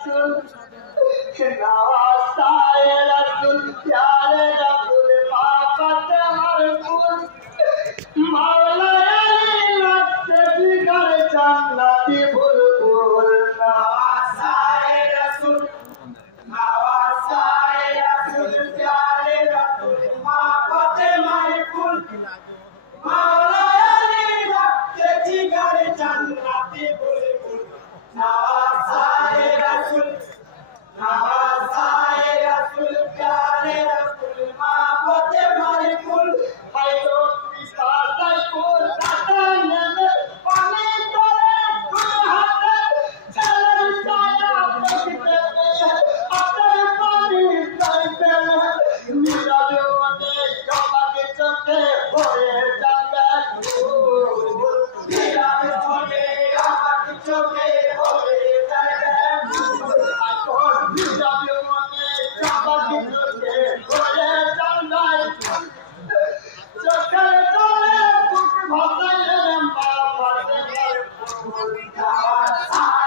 सारे प्यारे जा भुल पाप हर भुल जी घर जा भुल भुल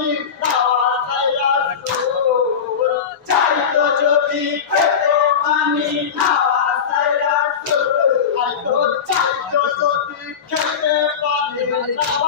你拿瓦在呀走，踩着脚底开得欢；你拿瓦在呀走，踩着脚底开得欢。